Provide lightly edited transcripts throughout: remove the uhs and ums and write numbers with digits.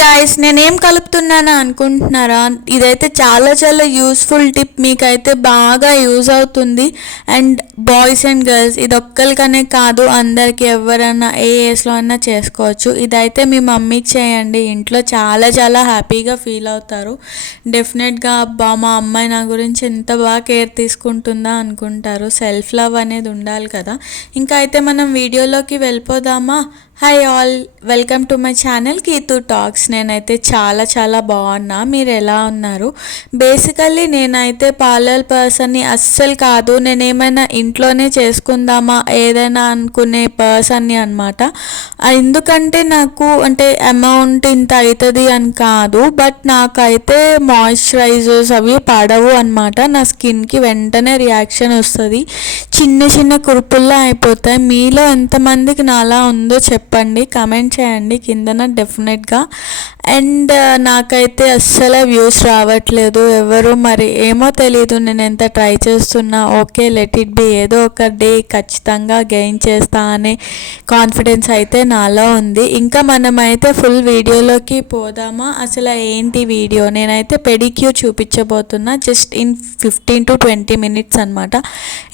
Guys, నేనేం కలుపుతున్నాను అనుకుంటున్నారా? ఇదైతే చాలా చాలా యూస్ఫుల్ టిప్, మీకైతే బాగా యూజ్ అవుతుంది. అండ్ బాయ్స్ అండ్ గర్ల్స్, ఇది ఒక్కరికనే కాదు, అందరికి ఎవరైనా ఏ ఏజ్లో అయినా చేసుకోవచ్చు. ఇదైతే మీ మమ్మీకి చేయండి, ఇంట్లో చాలా చాలా హ్యాపీగా ఫీల్ అవుతారు. డెఫినెట్గా అబ్బా మా అమ్మాయి నా గురించి ఎంత బాగా కేర్ తీసుకుంటుందా అనుకుంటారు. సెల్ఫ్ లవ్ అనేది ఉండాలి కదా. ఇంకా అయితే మనం వీడియోలోకి వెళ్ళిపోదామా? Hi all, welcome to my channel Keethu talks. నేనైతే చాలా చాలా బాగున్నా, మీరు ఎలా ఉన్నారు? బేసికల్లీ నేనైతే పార్లర్ పర్సన్ని అస్సలు కాదు, నేనేమైనా ఇంట్లోనే చేసుకుందామా ఏదైనా అనుకునే పర్సన్ని అనమాట. ఎందుకంటే నాకు అంటే అమౌంట్ ఇంత అవుతుంది అని కాదు, బట్ నాకైతే మాయిశ్చరైజర్స్ అవి పడవు అనమాట. నా స్కిన్కి వెంటనే రియాక్షన్ వస్తుంది, చిన్న చిన్న కురుపుల్లో అయిపోతాయి. మీలో ఎంతమందికి నాలా ఉందో చెప్పండి, కమెంట్ చేయండి కిందన డెఫినెట్గా. అండ్ నాకైతే అస్సలు వ్యూస్ రావట్లేదు, ఎవరు మరి ఏమో తెలీదు. నేను ఎంత ట్రై చేస్తున్నా, ఓకే లెట్ ఇట్ బి, ఏదో ఒక డే ఖచ్చితంగా గెయిన్ చేస్తా అనే కాన్ఫిడెన్స్ అయితే నాలో ఉంది. ఇంకా మనమైతే ఫుల్ వీడియోలోకి పోదామా? అసలు ఏంటి వీడియో, నేనైతే pedicure చూపించబోతున్నా, just in 15 to 20 minutes అనమాట.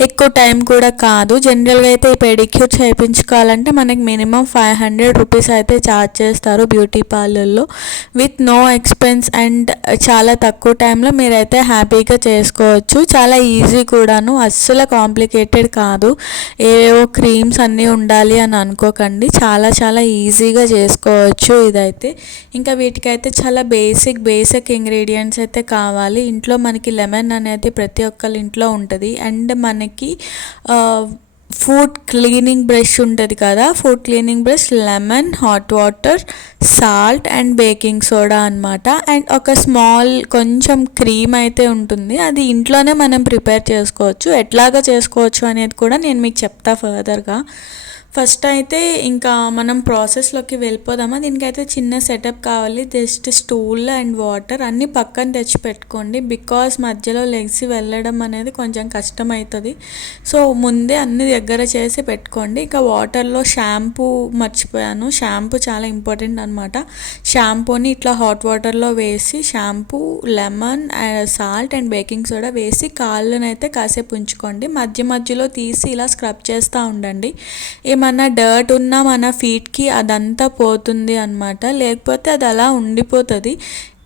ఎక్కువ టైం కూడా కాదు. జనరల్గా అయితే ఈ పెడిక్యూర్ చేయించుకోవాలంటే మనకి మినిమం 500 రూపీస్ అయితే ఛార్జ్ చేస్తారు బ్యూటీ పార్లర్లో, విత్ నో ఎక్స్పెన్స్. అండ్ చాలా తక్కువ టైంలో మీరైతే హ్యాపీగా చేసుకోవచ్చు. చాలా ఈజీ కూడాను, అస్సలు కాంప్లికేటెడ్ కాదు. ఏవేవో క్రీమ్స్ అన్నీ ఉండాలి అని అనుకోకండి, చాలా చాలా ఈజీగా చేసుకోవచ్చు ఇదైతే. ఇంకా వీటికైతే చాలా బేసిక్ ఇంగ్రీడియంట్స్ అయితే కావాలి. ఇంట్లో మనకి లెమన్ అనేది ప్రతి ఒక్కరి ఇంట్లో ఉంటుంది. అండ్ మనకి ఫుడ్ క్లీనింగ్ బ్రష్ ఉంటుంది కదా, food cleaning brush, lemon, hot water, salt and baking soda అనమాట. అండ్ ఒక స్మాల్ కొంచెం క్రీమ్ అయితే ఉంటుంది, అది ఇంట్లోనే మనం ప్రిపేర్ చేసుకోవచ్చు. ఎట్లాగా చేసుకోవచ్చు అనేది కూడా నేను మీకు చెప్తా ఫర్దర్గా. ఫస్ట్ అయితే ఇంకా మనం ప్రాసెస్లోకి వెళ్ళిపోదామా. దీనికైతే చిన్న సెటప్ కావాలి, జస్ట్ స్టూల్ అండ్ వాటర్ అన్నీ పక్కన తెచ్చి పెట్టుకోండి, బికాస్ మధ్యలో లెగ్సి వెళ్ళడం అనేది కొంచెం కష్టం అవుతుంది. సో ముందే అన్ని దగ్గర చేసి పెట్టుకోండి. ఇంకా వాటర్లో షాంపూ మర్చిపోయాను, షాంపూ చాలా ఇంపార్టెంట్ అనమాట. షాంపూని ఇట్లా హాట్ వాటర్లో వేసి shampoo, lemon, salt and baking soda వేసి కాళ్ళనైతే కాసేపు ఉంచుకోండి. మధ్యలో తీసి ఇలా స్క్రబ్ చేస్తూ ఉండండి. ఏమన్నా డర్ట్ ఉన్నా మన ఫీట్కి అదంతా పోతుంది అనమాట, లేకపోతే అది అలా ఉండిపోతుంది.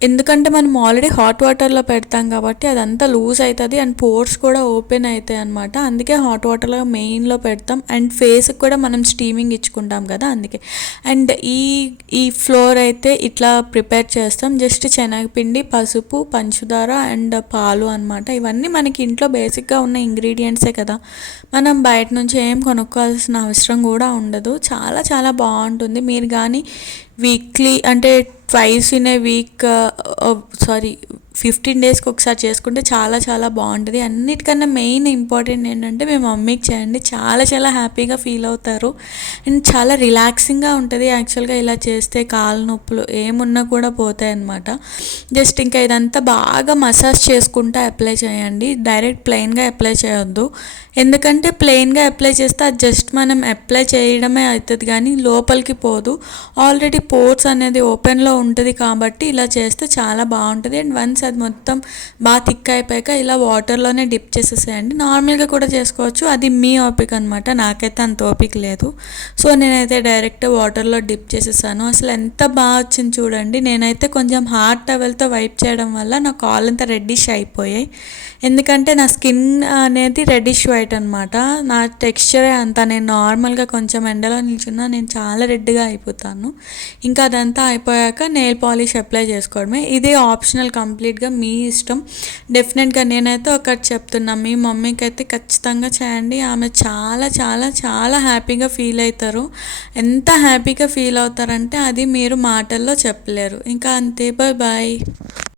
ఎందుకంటే మనం ఆల్రెడీ హాట్ వాటర్లో పెడతాం కాబట్టి అదంతా లూజ్ అవుతుంది అండ్ పోర్స్ కూడా ఓపెన్ అవుతాయి అనమాట. అందుకే హాట్ వాటర్లో మెయిన్లో పెడతాం. అండ్ ఫేస్కి కూడా మనం స్టీమింగ్ ఇచ్చుకుంటాం కదా, అందుకే. అండ్ ఈ ఫ్లోర్ అయితే ఇట్లా ప్రిపేర్ చేస్తాం. జస్ట్ శనగపిండి, పసుపు, పంచదార అండ్ పాలు అనమాట. ఇవన్నీ మనకి ఇంట్లో బేసిక్గా ఉన్న ఇంగ్రీడియంట్సే కదా, మనం బయట నుంచి ఏం కొనుక్కోవాల్సిన అవసరం కూడా ఉండదు. చాలా చాలా బాగుంటుంది. మీరు కానీ వీక్లీ అంటే ట్వైస్ ఇన్ ఏ వీక్ 15 డేస్కి ఒకసారి చేసుకుంటే చాలా చాలా బాగుంటుంది. అన్నిటికన్నా మెయిన్ ఇంపార్టెంట్ ఏంటంటే మీ మమ్మీకి చేయండి, చాలా చాలా హ్యాపీగా ఫీల్ అవుతారు. అండ్ చాలా రిలాక్సింగ్గా ఉంటుంది యాక్చువల్గా ఇలా చేస్తే. కాళ్ళ నొప్పులు ఏమున్నా కూడా పోతాయి అన్నమాట. జస్ట్ ఇంకా ఇదంతా బాగా మసాజ్ చేసుకుంటూ అప్లై చేయండి, డైరెక్ట్ ప్లెయిన్గా అప్లై చేయొద్దు. ఎందుకంటే ప్లెయిన్గా అప్లై చేస్తే అది జస్ట్ మనం అప్లై చేయడమే అవుతుంది కానీ లోపలికి పోదు. ఆల్రెడీ పోర్స్ అనేది ఓపెన్లో ఉంటుంది కాబట్టి ఇలా చేస్తే చాలా బాగుంటుంది. అండ్ వన్స్ అది మొత్తం బాగా థిక్ అయిపోయాక ఇలా వాటర్లోనే డిప్ చేసేసేయండి. నార్మల్గా కూడా చేసుకోవచ్చు, అది మీ ఓపిక అనమాట. నాకైతే అంత ఓపిక లేదు, సో నేనైతే డైరెక్ట్ వాటర్లో డిప్ చేసేసాను. అసలు ఎంత బాగా వచ్చింది చూడండి. నేనైతే కొంచెం హాట్ టవెల్తో వైప్ చేయడం వల్ల నా కాల్ అంతా రెడ్డిష్ అయిపోయాయి, ఎందుకంటే నా స్కిన్ అనేది రెడ్డిష్ వైట్ అనమాట. నా టెక్స్చరే అంతా. నేను నార్మల్గా కొంచెం ఎండలో నిల్చున్నా నేను చాలా రెడ్గా అయిపోతాను. ఇంకా అదంతా అయిపోయాక నెయిల్ పాలిష్ అప్లై చేసుకోవడమే. ఇది ఆప్షనల్, కంప్లీట్గా మీ ఇష్టం. డెఫినెట్గా నేనైతే ఒకటి చెప్తున్నా, మీ మమ్మీకి అయితే ఖచ్చితంగా చేయండి. ఆమె చాలా చాలా చాలా హ్యాపీగా ఫీల్ అవుతారు. ఎంత హ్యాపీగా ఫీల్ అవుతారంటే అది మీరు మాటల్లో చెప్పలేరు. ఇంకా అంతే, బాయ్ బాయ్.